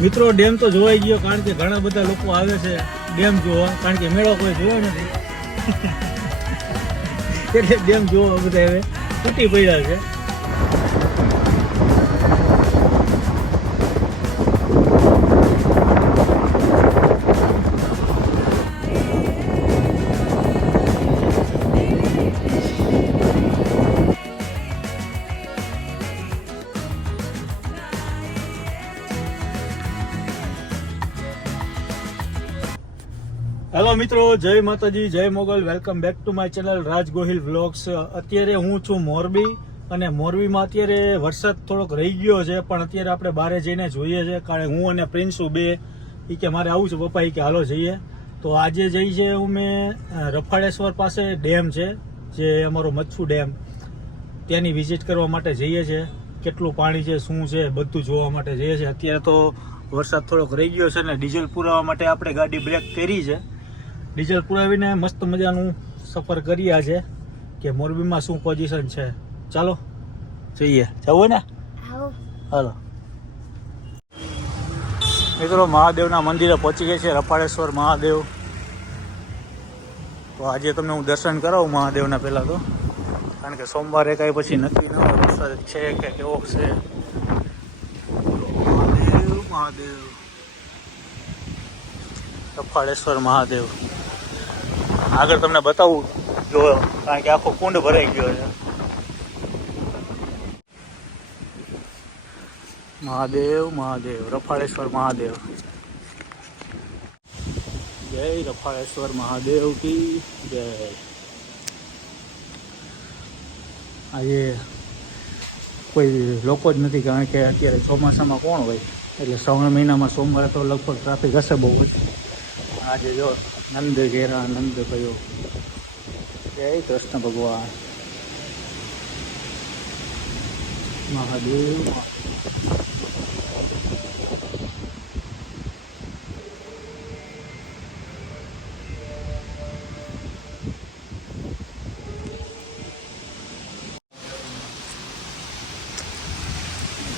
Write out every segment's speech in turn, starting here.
મિત્રો ડેમ તો જોવાઈ ગયો, કારણ કે ઘણા બધા લોકો આવે છે ડેમ જોવા, કારણ કે મેળો કોઈ જોયો નથી એટલે ડેમ જોવા બધા હવે તૂટી પડ્યા છે. હેલો મિત્રો, જય માતાજી, જય Mogal. Welcome back to my channel Raj Gohil vlogs. અત્યારે હું છું મોરબી, અને મોરબીમાં અત્યારે વરસાદ થોડોક રહી ગયો છે, પણ અત્યારે આપણે બહાર જઈને જોઈએ છે, કારણ હું અને પ્રિન્સુ બે કે મારે આવું છે પપ્પા કે હાલો જઈએ. તો આજે જઈ છે અમે રફાળેશ્વર પાસે ડેમ છે, જે અમારો મચ્છુ ડેમ, ત્યાંની વિઝિટ કરવા માટે જઈએ છીએ. કેટલું પાણી છે, શું છે, બધું જોવા માટે જઈએ છીએ. અત્યારે તો વરસાદ થોડોક રહી ગયો છે, ને ડીઝલ પુરાવા માટે આપણે ગાડી બ્રેક કરી છે. ડીઝલ પુરાવીને મસ્ત મજાનું સફર કર્યા છે કે મોરબીમાં શું પોઝિશન છે. ચાલો જઈએ. જવું ને? હાલો મિત્રો, મહાદેવના મંદિરે પહોંચી ગયા છે, રફાળેશ્વર મહાદેવ. તો આજે તમને હું દર્શન કરાવું મહાદેવના પહેલાં તો, કારણ કે સોમવારે કાંઈ પછી નક્કી ન હોય વરસાદ છે કે કેવો છે. મહાદેવ મહાદેવ, રફાળેશ્વર મહાદેવ. આગળ તમને બતાવું જો, કારણ કે આખો કુંડ ભરાઈ ગયો છે. મહાદેવ મહાદેવ, રફાળેશ્વર મહાદેવ. જય રફાળેશ્વર મહાદેવ કી જય. આજે કોઈ લોકો જ નથી, કારણ કે અત્યારે ચોમાસામાં કોણ હોય, એટલે શ્રાવણ મહિનામાં સોમવારે તો લગભગ ટ્રાફિક હશે બહુ જ. આજે જો નંદ ઘેરા નંદ કયો. જય કૃષ્ણ ભગવાન. મહાદેવ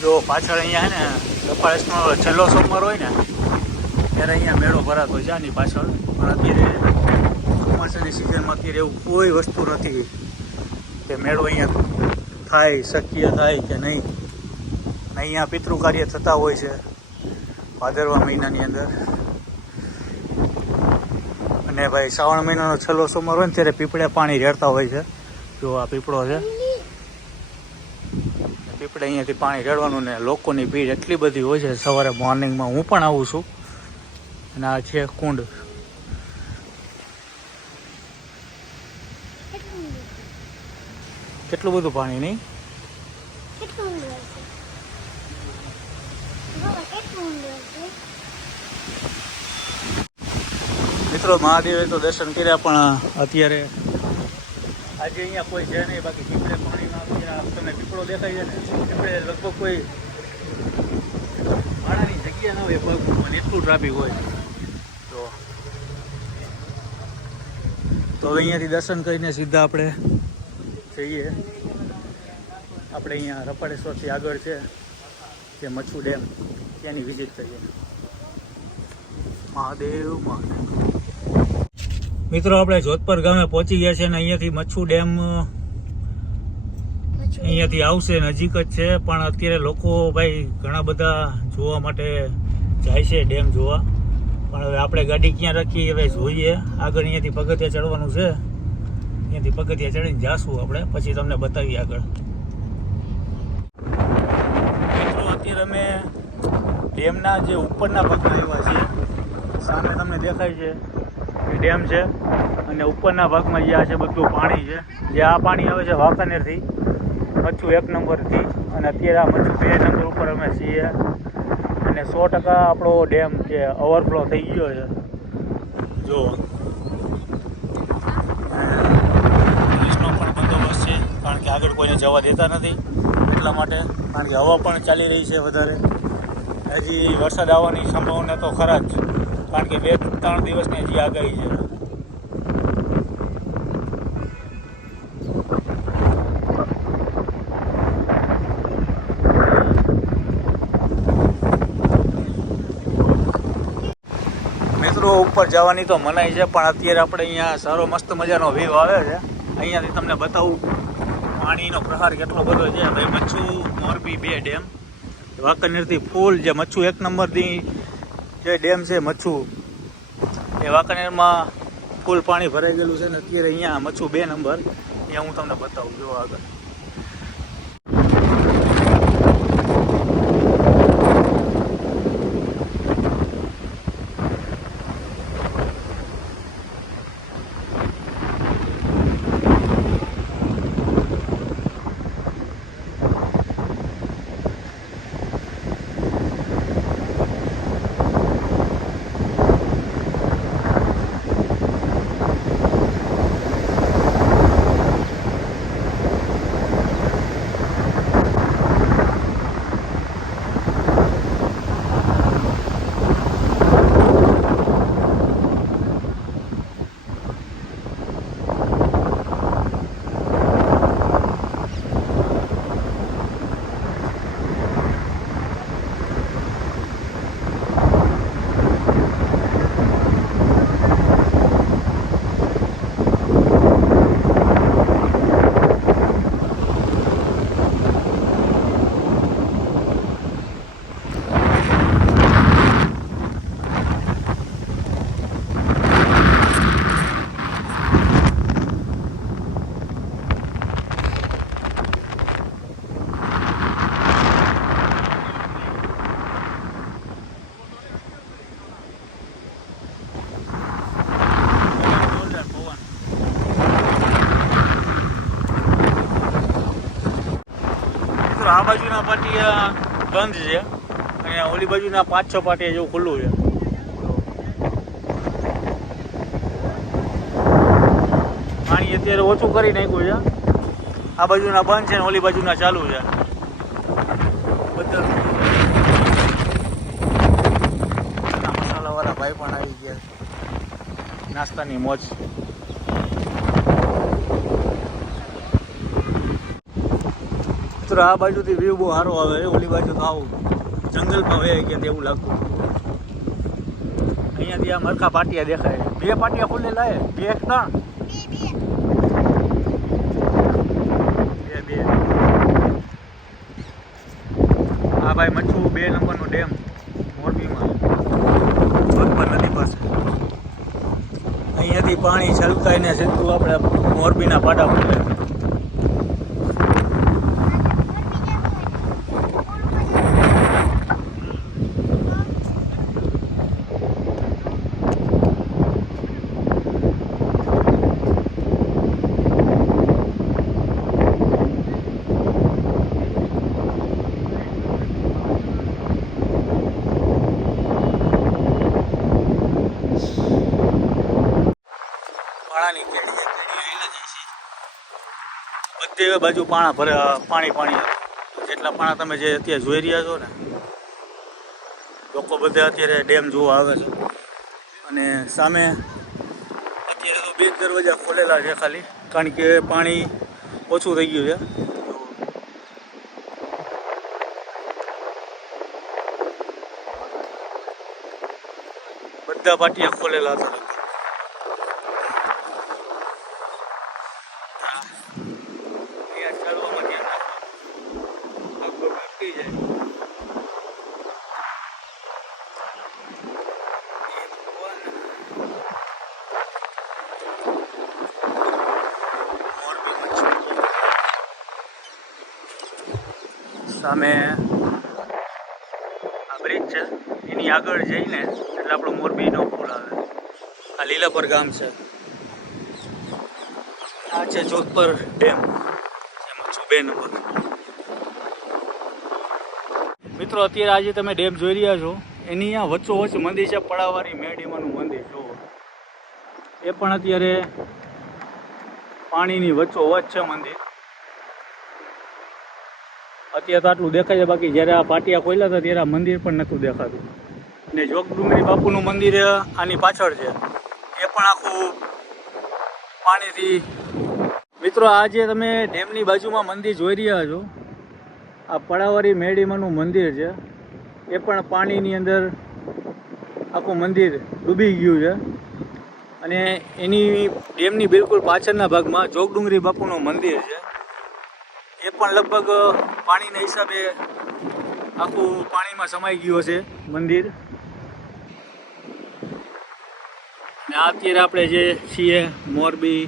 જો પાછળ અહીંયા ને રફાળેશ્વરનો છેલ્લો સોમવાર હોય ને ત્યારે અહીંયા મેળો ભરાતો છે આની પાછળ. પણ અત્યારે ચોમાસાની સિઝનમાં અત્યારે એવું કોઈ વસ્તુ નથી કે મેળો અહીંયા થાય, શક્ય થાય કે નહીં. અહીંયા પિતૃ કાર્ય થતા હોય છે ભાદરવા મહિનાની અંદર. અને ભાઈ શ્રાવણ મહિનાનો છેલ્લો સોમવાર હોય ને ત્યારે પીપળે પાણી રેડતા હોય છે. જો આ પીપળો છે, પીપળે અહીંયાથી પાણી રેડવાનું, ને લોકોની ભીડ એટલી બધી હોય છે સવારે મોર્નિંગમાં. હું પણ આવું છું. અને આ છે કુંડ. કેટલું બધું પાણી નહીં? મિત્રો, મહાદેવે તો દર્શન કર્યા, પણ અત્યારે આજે અહીંયા કોઈ છે નહીં. બાકી પીપળે પાણીમાં તમને પીપળો દેખાય છે ને, પીપળે લગભગ કોઈ ભાડાની જગ્યા ન હોય પગમાં, એટલું ટ્રાફિક હોય. તો હવે અહીંયાથી દર્શન કરીને સીધા આપણે જઈએ. આપણે અહીંયા રફાળેશ્વરથી આગળ છે જે મચ્છુ ડેમ, ત્યાંની વિઝિટ કરીએ. મહાદેવ મહાદેવ. મિત્રો, આપણે જોધપર ગામે પહોંચી ગયા છે, ને અહીંયાથી મચ્છુ ડેમ અહીંયાથી આવશે, નજીક જ છે. પણ અત્યારે લોકો ભાઈ ઘણા બધા જોવા માટે જાય છે ડેમ જોવા. પણ હવે આપણે ગાડી ક્યાં રાખી હવે જોઈએ. આગળ અહીંયાથી પગથિયા ચડવાનું છે, અહીંયાથી પગથિયા ચડીને જાશું આપણે, પછી તમને બતાવીએ આગળ. મિત્રો, અત્યારે અમે ડેમના જે ઉપરના ભાગમાં આવ્યા છીએ. સામે તમને દેખાય છે એ ડેમ છે, અને ઉપરના ભાગમાં જે આ છે બધું પાણી છે. જે આ પાણી આવે છે વાંકાનેરથી, મચ્છુ 1 નંબરથી, અને અત્યારે આ મચ્છુ 2 નંબર ઉપર અમે છીએ. અને 100% આપણો ડેમ જે ઓવરફ્લો થઈ ગયો છે. જો પોલીસનો પણ બંદોબસ્ત છે, કારણ કે આગળ કોઈને જવા દેતા નથી એટલા માટે, કારણ કે હવા પણ ચાલી રહી છે વધારે. હજી વરસાદ આવવાની સંભાવના તો ખરા જ, કારણ કે 2-3 દિવસની હજી આગાહી છે. મિત્રો ઉપર જવાની તો મનાઈ છે, પણ અત્યારે આપણે અહીંયા સારો મસ્ત મજાનો વ્યૂ આવે છે. અહીંયાથી તમને બતાવું પાણીનો પ્રહાર કેટલો બધો છે. ભાઈ મચ્છુ મોરબી 2 ડેમ, વાંકાનેરથી ફૂલ જે મચ્છુ 1 નંબરની જે ડેમ છે મચ્છુ, એ વાંકાનેરમાં ફૂલ પાણી ભરાઈ ગયેલું છે ને અત્યારે અહીંયા મચ્છુ 2 નંબર, અહીંયા હું તમને બતાવું. જો આગળ આ બાજુના પાટિયા બંધ છે અને ઓલી બાજુના 5-6 પાટિયા જેવું ખુલ્લું છે. પાણી અત્યારે ઓછું કરી નાખ્યું છે. આ બાજુના બંધ છે ને ઓલી બાજુના ચાલુ છે. બધા મસાલાવાળા ભાઈ પણ આવી ગયા, નાસ્તાની મોજ. આ બાજુથી વ્યૂ બહુ સારો આવે, ઓલી બાજુ તો આવું જંગલમાં વહી ગયા તેવું લાગતું. અહીંયાથી આ મરખા પાટિયા દેખાય. 2 પાટિયા ખુલ્લેલા હે, 2 આ ભાઈ મચ્છુ 2 નંબરનો ડેમ મોરબીમાં, ભગવાન નદી પાસે. અહીંયાથી પાણી છલકાઈને સીધું આપણે મોરબીના પાડા પર. બધી બાજુ પાણી. જેટલા પાણા તમે જે અત્યારે જોઈ રહ્યા છો ને, લોકો બધા અત્યારે ડેમ જોવા આવે છે. અને સામે અત્યારે તો 2 દરવાજા ખોલેલા છે ખાલી, કારણ કે પાણી ઓછું થઈ ગયું છે. બધા પાટિયા ખોલેલા હતા. સામે આ બ્રિજ છે, એની આગળ જઈને એટલે આપણો મોરબીનો પુલ આવે. આ લીલાપર ગામ છે. આ છે જોધપર ડેમ, મચ્છુ 2 નંબર. મિત્રો અત્યારે આજે તમે ડેમ જોઈ રહ્યા છો, એની આ વચ્ચોવચ્ચ મંદિર છે, પડાવાળી મેડીમાનું મંદિર. જુઓ, એ પણ અત્યારે પાણીની વચ્ચોવચ્ચ છે મંદિર. અત્યારે તો આટલું દેખાય છે, બાકી જ્યારે આ પાટિયા ખોલ્યા હતા ત્યારે આ મંદિર પણ નહોતું દેખાતું. ને જોગડુંગરી બાપુનું મંદિર આની પાછળ છે, એ પણ આખું પાણીથી મિત્રો આજે તમે ડેમની બાજુમાં મંદિર જોઈ રહ્યા છો. આ પડાવારી મેડીમાનું મંદિર છે. એ પણ પાણીની અંદર આખું મંદિર ડૂબી ગયું છે. અને એની ડેમની બિલકુલ પાછળના ભાગમાં જોગડુંગરી બાપુનું મંદિર છે. એ પણ લગભગ પાણીના હિસાબે આખું પાણીમાં સમાઈ ગયું છે મંદિર. ને અત્યારે આપણે જે છીએ મોરબી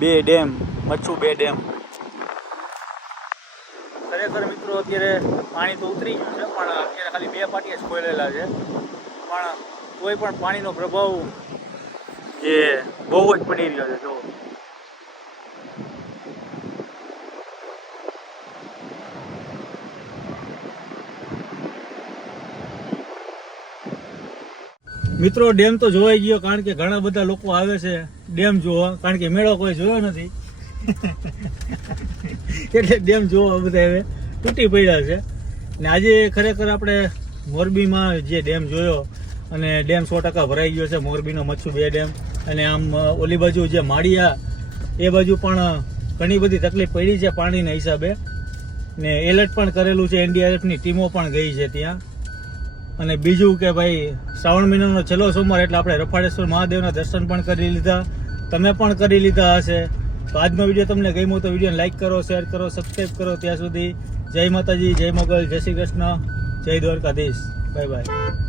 બે ડેમ, મચ્છુ બે ડેમ. ખરેખર મિત્રો અત્યારે પાણી તો ઉતરી ગયું છે, પણ અત્યારે ખાલી 2 પાટિયા જ ખોલેલા છે. પણ કોઈ પણ પાણીનો પ્રભાવ જે બહુ જ પડી રહ્યો છે. જો મિત્રો ડેમ તો જોવાઈ ગયો, કારણ કે ઘણા બધા લોકો આવે છે ડેમ જોવા, કારણ કે મેળો કોઈ જોયો નથી એટલે ડેમ જોવા બધા હવે તૂટી પડ્યા છે. ને આજે ખરેખર આપણે મોરબીમાં જે ડેમ જોયો, અને ડેમ 100% ભરાઈ ગયો છે, મોરબીનો મચ્છુ બે ડેમ. અને આમ ઓલી બાજુ જે માળિયા એ બાજુ પણ ઘણી બધી તકલીફ પડી છે પાણીના હિસાબે. ને એલર્ટ પણ કરેલું છે, NDRFની ટીમો પણ ગઈ છે ત્યાં. અને બીજું કે ભાઈ શ્રાવણ મહિનાનો છેલ્લો સોમવાર એટલે આપણે રફાળેશ્વર મહાદેવના દર્શન પણ કરી લીધા. તમે પણ કરી લીધા હશે. તો આજનો વિડીયો તમને ગમ્યો તો વિડીયોને લાઈક કરો, શેર કરો, સબસ્ક્રાઈબ કરો. ત્યાં સુધી જય માતાજી, જય મોગલ, જય શ્રી કૃષ્ણ, જય દ્વારકાધીશ. Bye bye.